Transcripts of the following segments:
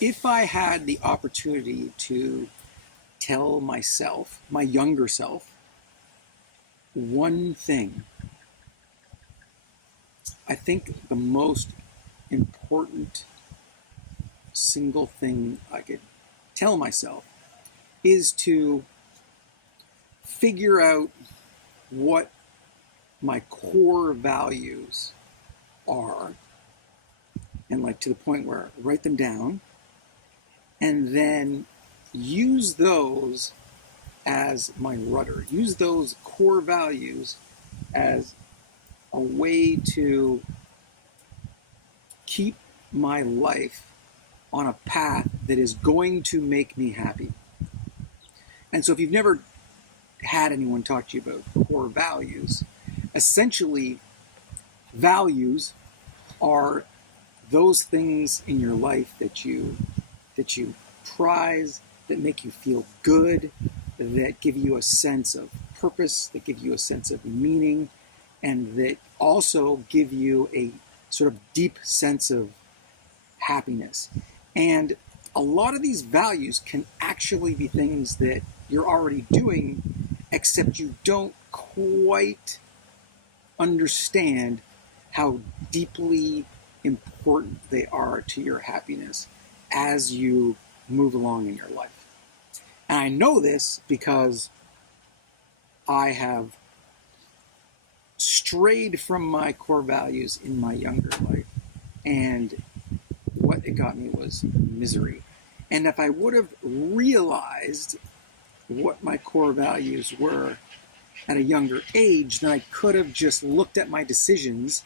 If I had the opportunity to tell myself, my younger self, one thing, I think the most important single thing I could tell myself is to figure out what my core values are, and like to the point where I write them down, and then use those as my rudder. Use those core values as a way to keep my life on a path that is going to make me happy. And so if you've never had anyone talk to you about core values, essentially values are those things in your life that you prize, that make you feel good, that give you a sense of purpose, that give you a sense of meaning, and that also give you a sort of deep sense of happiness. And a lot of these values can actually be things that you're already doing, except you don't quite understand how deeply important they are to your happiness as you move along in your life. And I know this because I have strayed from my core values in my younger life, and what it got me was misery. And if I would have realized what my core values were at a younger age, then I could have just looked at my decisions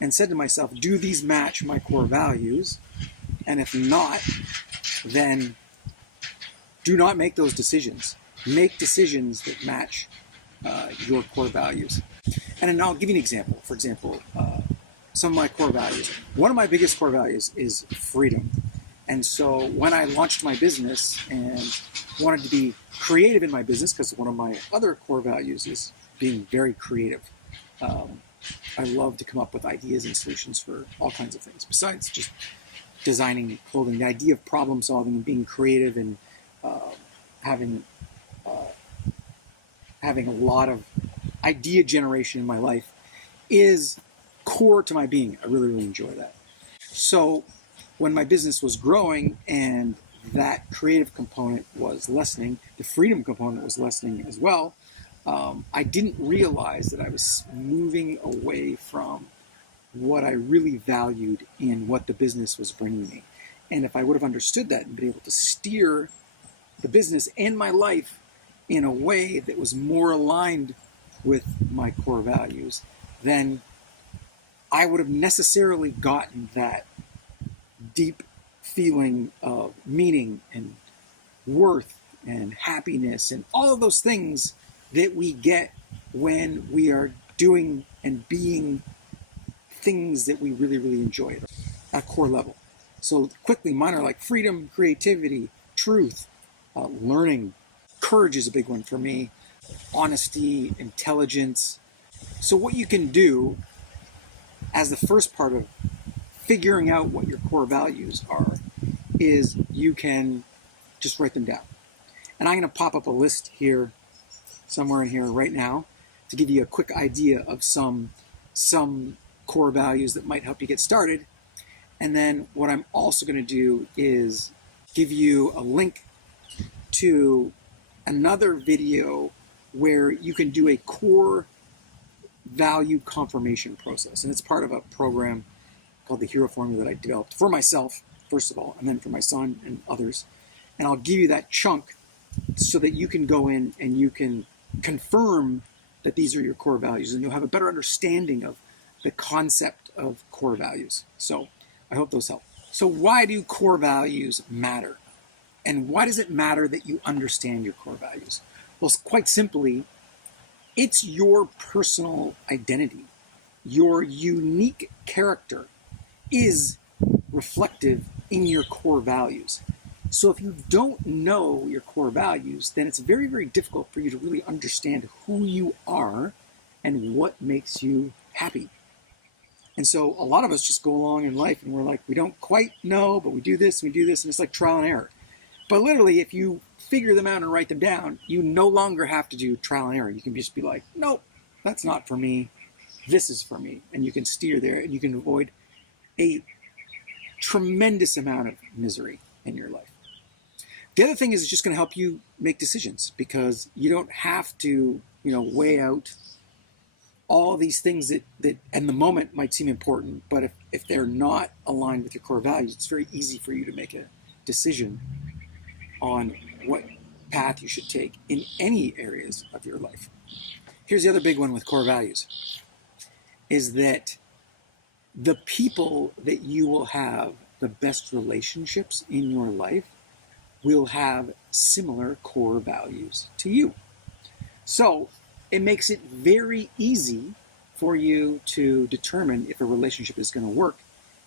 and said to myself, do these match my core values? And if not, then do not make those decisions. Make decisions that match your core values. And I'll give you an example. For example, some of my core values. One of my biggest core values is freedom. And so when I launched my business and wanted to be creative in my business, because one of my other core values is being very creative. I love to come up with ideas and solutions for all kinds of things, besides just designing clothing. The idea of problem solving and being creative and having a lot of idea generation in my life is core to my being. I really, really enjoy that. So when my business was growing and that creative component was lessening, the freedom component was lessening as well, I didn't realize that I was moving away from what I really valued in what the business was bringing me. And if I would have understood that and been able to steer the business and my life in a way that was more aligned with my core values, then I would have necessarily gotten that deep feeling of meaning and worth and happiness and all of those things that we get when we are doing and being things that we really, really enjoy at a core level. So quickly, mine are like freedom, creativity, truth, learning. Courage is a big one for me. Honesty, intelligence. So what you can do as the first part of figuring out what your core values are is you can just write them down. And I'm going to pop up a list here, somewhere in here right now, to give you a quick idea of some core values that might help you get started. And then what I'm also going to do is give you a link to another video where you can do a core value confirmation process. And it's part of a program called the Hero Formula that I developed for myself, first of all, and then for my son and others. And I'll give you that chunk so that you can go in and you can confirm that these are your core values, and you'll have a better understanding of the concept of core values. So I hope those help. So why do core values matter? And why does it matter that you understand your core values? Well, quite simply, it's your personal identity. Your unique character is reflective in your core values. So if you don't know your core values, then it's very, very difficult for you to really understand who you are and what makes you happy. And so a lot of us just go along in life and we're like, we don't quite know, but we do this, and it's like trial and error. But literally, if you figure them out and write them down, you no longer have to do trial and error. You can just be like, nope, that's not for me. This is for me. And you can steer there, and you can avoid a tremendous amount of misery in your life. The other thing is it's just going to help you make decisions, because you don't have to, weigh out all these things that in the moment might seem important, but if they're not aligned with your core values, it's very easy for you to make a decision on what path you should take in any areas of your life. Here's the other big one with core values, is that the people that you will have the best relationships in your life will have similar core values to you. So it makes it very easy for you to determine if a relationship is going to work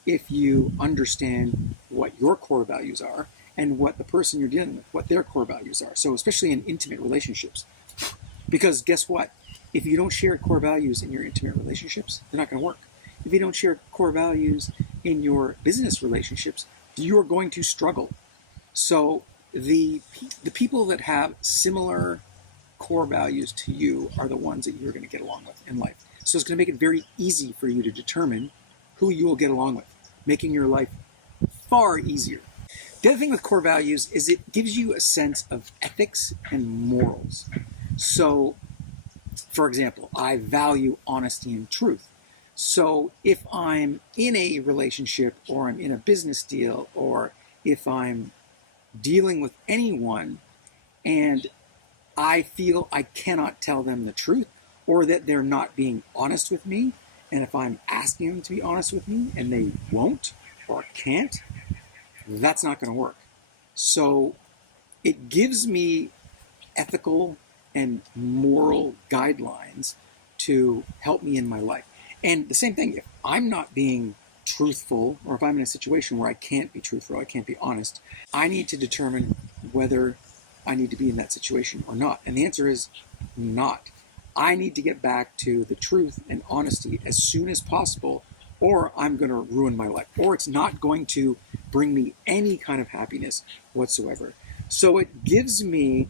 if you understand what your core values are and what the person you're dealing with, what their core values are. So especially in intimate relationships. Because guess what? If you don't share core values in your intimate relationships, they're not going to work. If you don't share core values in your business relationships, you're going to struggle. So the people that have similar core values to you are the ones that you're going to get along with in life. So it's going to make it very easy for you to determine who you will get along with, making your life far easier. The other thing with core values is it gives you a sense of ethics and morals. So, for example, I value honesty and truth. So if I'm in a relationship, or I'm in a business deal, or if I'm dealing with anyone and I feel I cannot tell them the truth, or that they're not being honest with me, and if I'm asking them to be honest with me and they won't or can't, that's not going to work. So it gives me ethical and moral guidelines to help me in my life. And the same thing, if I'm not being truthful, or if I'm in a situation where I can't be truthful, I can't be honest, I need to determine whether I need to be in that situation or not. And the answer is not. I need to get back to the truth and honesty as soon as possible, or I'm going to ruin my life, or it's not going to bring me any kind of happiness whatsoever. So it gives me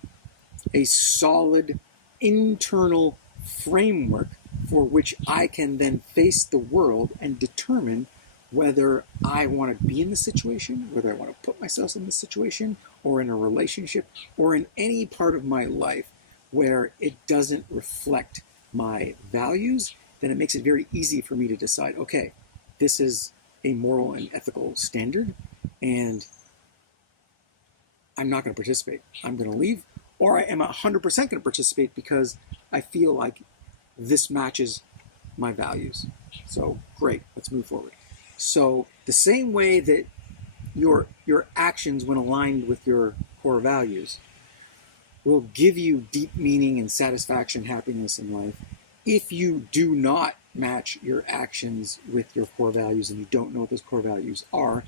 a solid internal framework for which I can then face the world and determine whether I want to be in this situation, whether I want to put myself in this situation, or in a relationship, or in any part of my life where it doesn't reflect my values. Then it makes it very easy for me to decide, okay, this is a moral and ethical standard, and I'm not going to participate. I'm going to leave, or I am 100% going to participate because I feel like this matches my values. So great, let's move forward. So the same way that your actions, when aligned with your core values, will give you deep meaning and satisfaction, happiness in life. If you do not match your actions with your core values and you don't know what those core values are,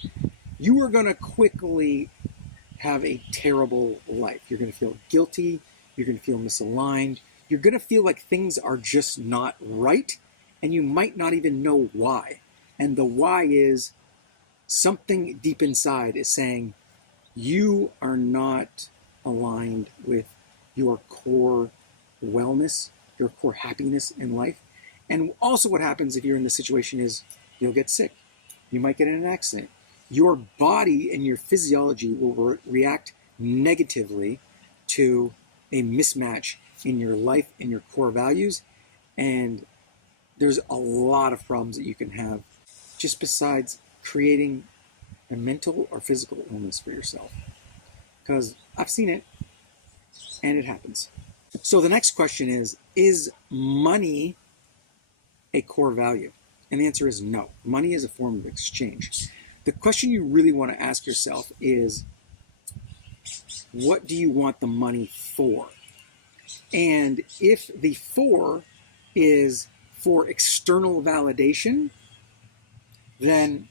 you are going to quickly have a terrible life. You're going to feel guilty. You're going to feel misaligned. You're going to feel like things are just not right, and you might not even know why. And the why is something deep inside is saying you are not aligned with your core wellness, your core happiness in life. And also what happens if you're in this situation is you'll get sick. You might get in an accident. Your body and your physiology will react negatively to a mismatch in your life and your core values. And there's a lot of problems that you can have just besides creating a mental or physical illness for yourself. Because I've seen it, and it happens. So the next question is money a core value? And the answer is no. Money is a form of exchange. The question you really want to ask yourself is, what do you want the money for? And if the for is for external validation, then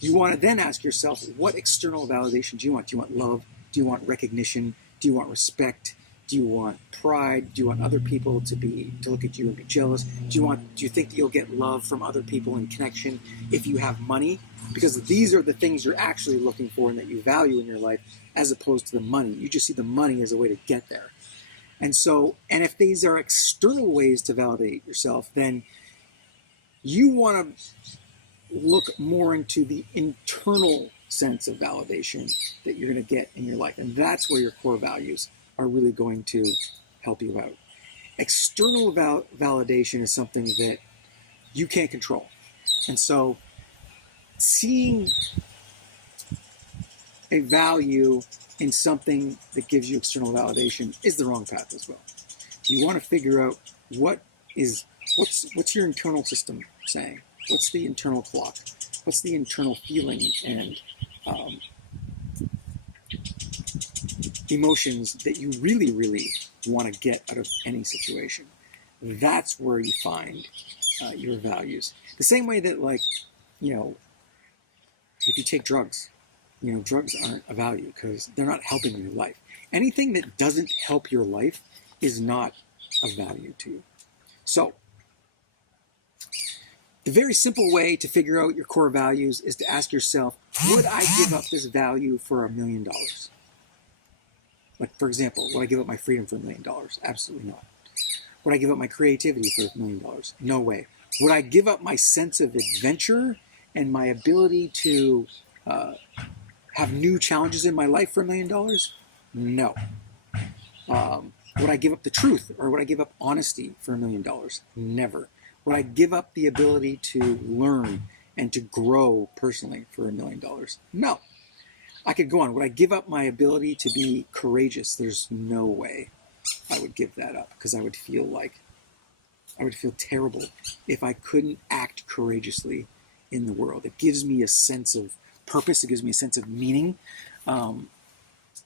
you want to then ask yourself, what external validation do you want? Do you want love? Do you want recognition? Do you want respect? Do you want pride? Do you want other people to look at you and be jealous? Do you think that you'll get love from other people and connection if you have money? Because these are the things you're actually looking for and that you value in your life, as opposed to the money. You just see the money as a way to get there. And if these are external ways to validate yourself, then you want to look more into the internal sense of validation that you're going to get in your life. And that's where your core values are really going to help you out. External validation is something that you can't control. And so seeing a value in something that gives you external validation is the wrong path as well. You want to figure out what's your internal system saying? What's the internal clock? What's the internal feeling and emotions that you really, really want to get out of any situation? That's where you find your values. The same way that, like, if you take drugs, drugs aren't a value because they're not helping your life. Anything that doesn't help your life is not of value to you. So, the very simple way to figure out your core values is to ask yourself, would I give up this value for $1 million? Like, for example, would I give up my freedom for $1 million? Absolutely not. Would I give up my creativity for $1 million? No way. Would I give up my sense of adventure and my ability to have new challenges in my life for $1 million? No. Would I give up the truth, or would I give up honesty for $1 million? Never. Would I give up the ability to learn and to grow personally for $1 million? No. I could go on. Would I give up my ability to be courageous? There's no way I would give that up, because I would feel terrible if I couldn't act courageously in the world. It gives me a sense of purpose. It gives me a sense of meaning. And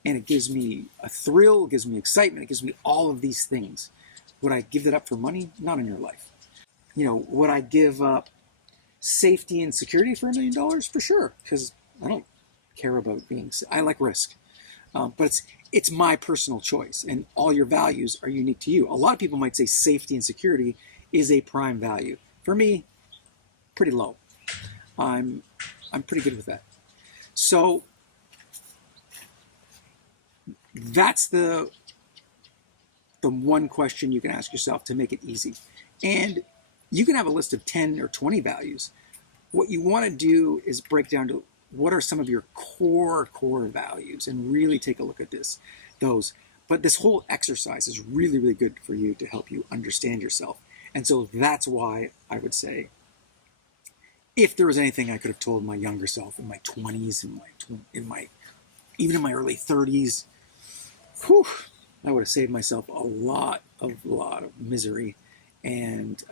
it gives me a thrill. It gives me excitement. It gives me all of these things. Would I give that up for money? Not in your life. Would I give up safety and security for $1 million? For sure, because I don't care about I like risk. But it's my personal choice, and all your values are unique to you. A lot of people might say safety and security is a prime value. For me, pretty low. I'm pretty good with that. So that's the one question you can ask yourself to make it easy. And you can have a list of 10 or 20 values. What you want to do is break down to what are some of your core values and really take a look at those. But this whole exercise is really, really good for you to help you understand yourself. And so that's why I would say, if there was anything I could have told my younger self in my 20s, even in my early 30s, I would have saved myself a lot of misery and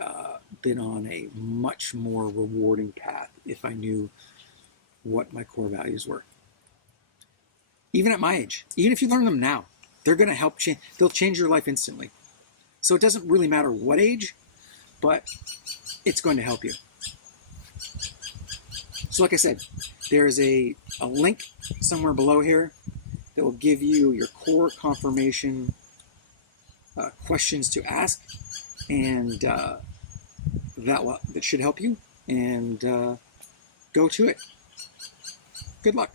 been on a much more rewarding path if I knew what my core values were. Even at my age, even if you learn them now, they're going to help change. They'll change your life instantly. So it doesn't really matter what age, but it's going to help you. So like I said, there's a link somewhere below here that will give you your core confirmation questions to ask, and that should help you, and go to it. Good luck.